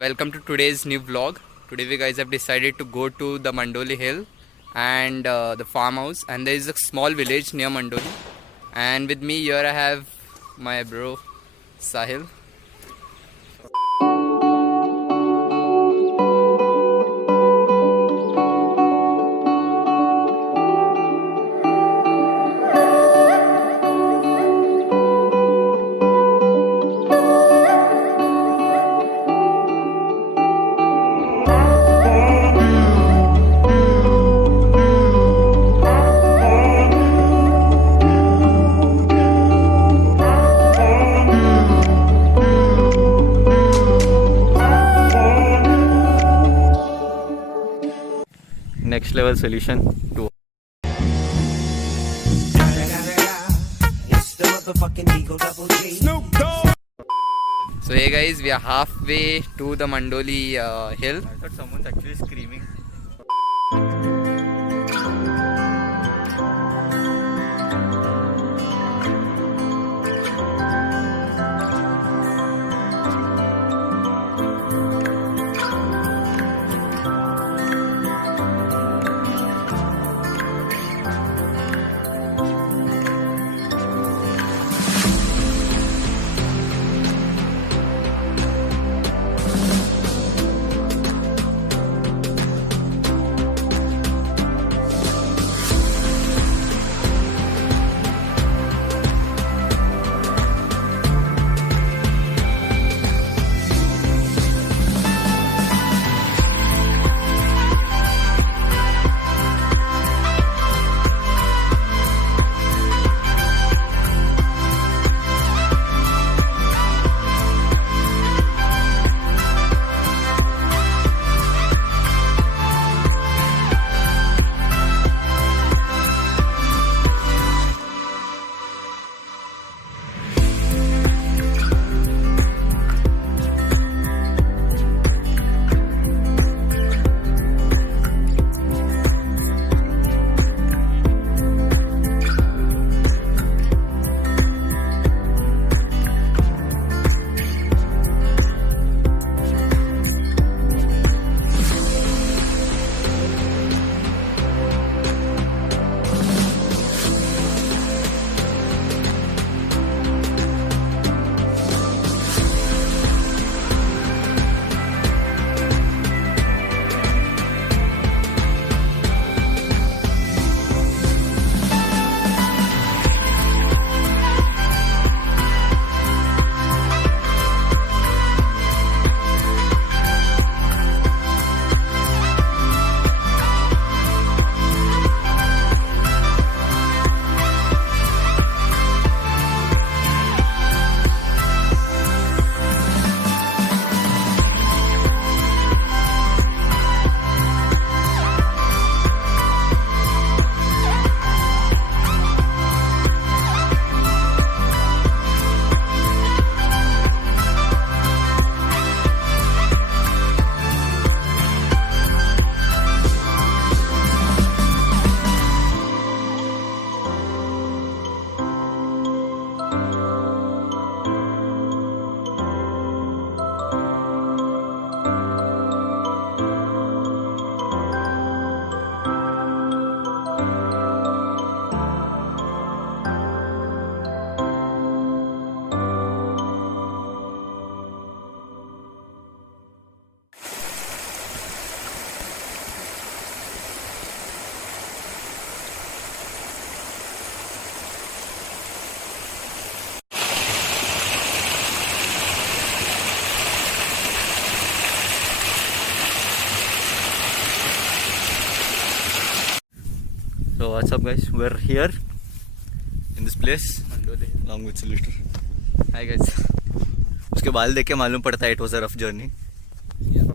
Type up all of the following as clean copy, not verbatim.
Welcome to today's new vlog. Today we guys have decided to go to the Mandoli Hill and the farmhouse, and there is a small village near Mandoli. And with me here I have my bro Sahil. Next level solution to So hey guys, we are halfway to the Mandoli Hill. I thought someone's actually screaming. So what's up guys, we're here in this place Mandoli. along with Solicitor. Hi guys. उसके बाल देख के मालूम पड़ता है it was a rough journey. Yeah.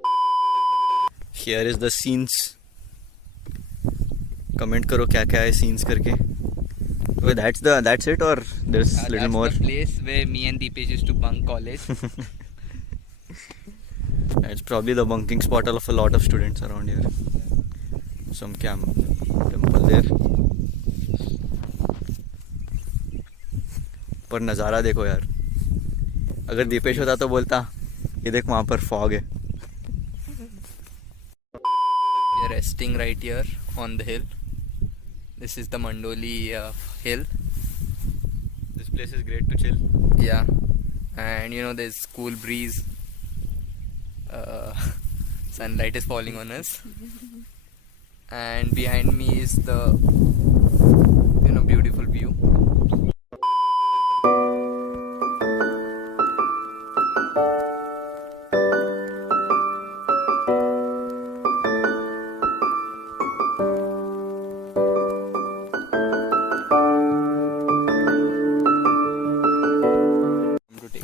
Here is the scenes. Comment करो क्या क्या है scenes करके. Okay, that's it or there's little That's more. the place where me and Deepesh used to bunk college. It's probably the bunking spot of a lot of students around here. Some temple there. पर नज़ारा देखो यार, अगर दीपेश होता तो बोलता ये देख वहाँ पर फॉग है. resting right here on the hill. This is the Mandoli hill. This place is great to chill. Yeah, and there's cool breeze. Sunlight is falling on us, and behind me is the beautiful view.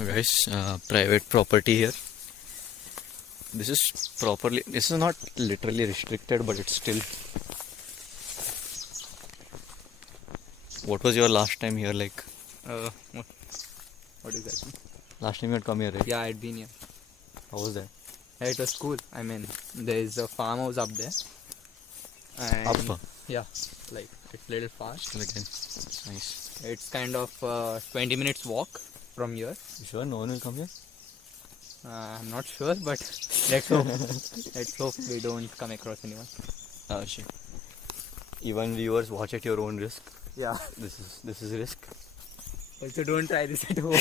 Guys, private property here. This is not literally restricted, but it's still. What was your last time here like? What exactly? Last time you had come here, right? Yeah, I'd been here. How was that? Yeah, it was cool. I mean, there's a farmhouse up there. And Up? yeah, like it's a little far. Again. Nice. It's kind of 20 minutes walk from here. You sure no one will come here? I'm not sure, but let's hope. Let's hope we don't come across anyone. Oh shit. Even viewers, watch at your own risk. Yeah. This is risk. Also, don't try this at home.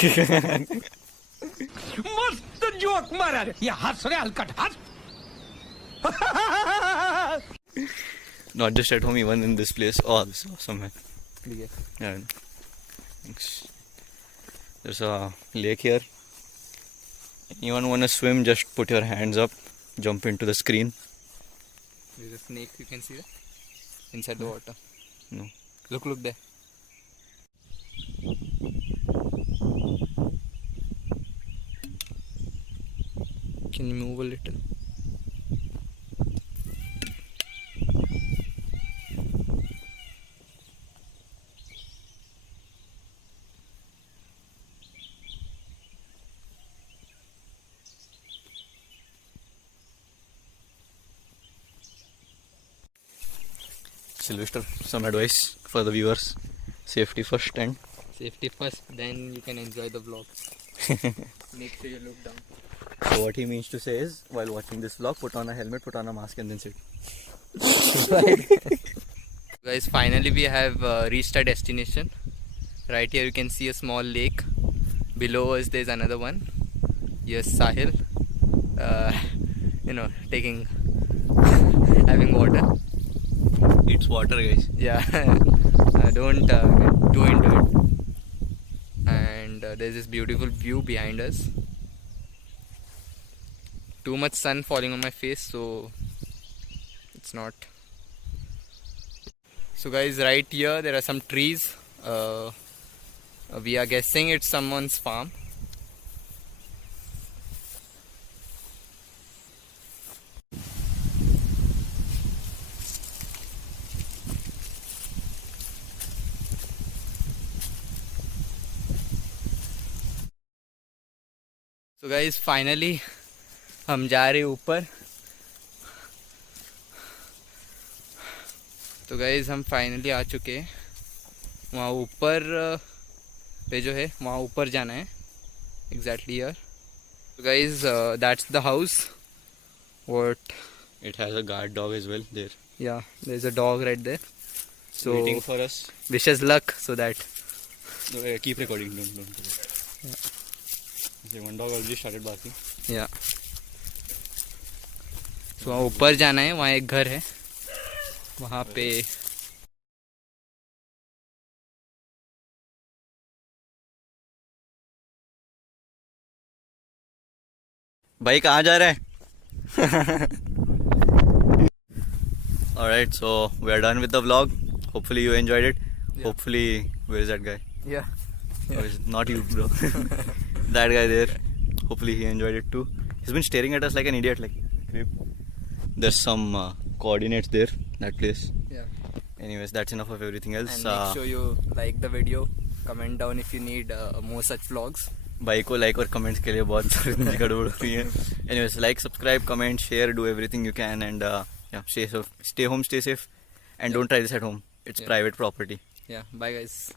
मस्त joke मारा रे या हंस रे हलकट हंस Not just at home, even in this place. Oh, this is awesome, man. Okay. Yeah. Thanks. There's a lake here. Anyone wanna swim? Just put your hands up, jump into the screen. There's a snake, you can see that inside the water. No. Look there. Can you move a little? Sylvester, some advice for the viewers. Safety first and Safety first, then you can enjoy the vlog. Make sure you look down. so what he means to say is, while watching this vlog, put on a helmet, put on a mask and then sit. Guys, finally we have reached our destination. Right here you can see a small lake. Below us there's another one. Here's Sahil. Having water. It's water, guys. Yeah. Don't get too into it. And there's this beautiful view behind us. Too much sun falling on my face, so it's not. So guys, right here there are some trees. We are guessing it's someone's farm. So guys, finally हम जा रहे ऊपर. तो guys हम finally आ चुके हैं. वहाँ ऊपर पे जो है वहाँ ऊपर जाना है. Exactly here. So guys, that's the house. What? It has a guard dog as well there. Yeah, there's a dog right there. So Waiting for us. wish us luck so that. No, keep recording. Don't. Yeah. Okay, one dog already started barking. Yeah. So वहाँ ऊपर जाना है. वहाँ एक घर है. वहाँ पे भाई कहाँ जा रहे हैं? Alright, so we are done with the vlog. Hopefully you enjoyed it. Yeah. Hopefully, where is that guy? yeah. Or is it not you, bro? That guy there. Hopefully he enjoyed it too. He's been staring at us like an idiot. Like, there's some coordinates there. That place. Yeah. Anyways, that's enough of everything else. And make sure you like the video. Comment down if you need more such vlogs. भाई को like और comments के लिए बहुत सारी गड़बड़ हो रही है. Anyways, like, subscribe, comment, share, do everything you can, and yeah, stay home, stay safe, and don't try this at home. It's private property. Yeah. Bye guys.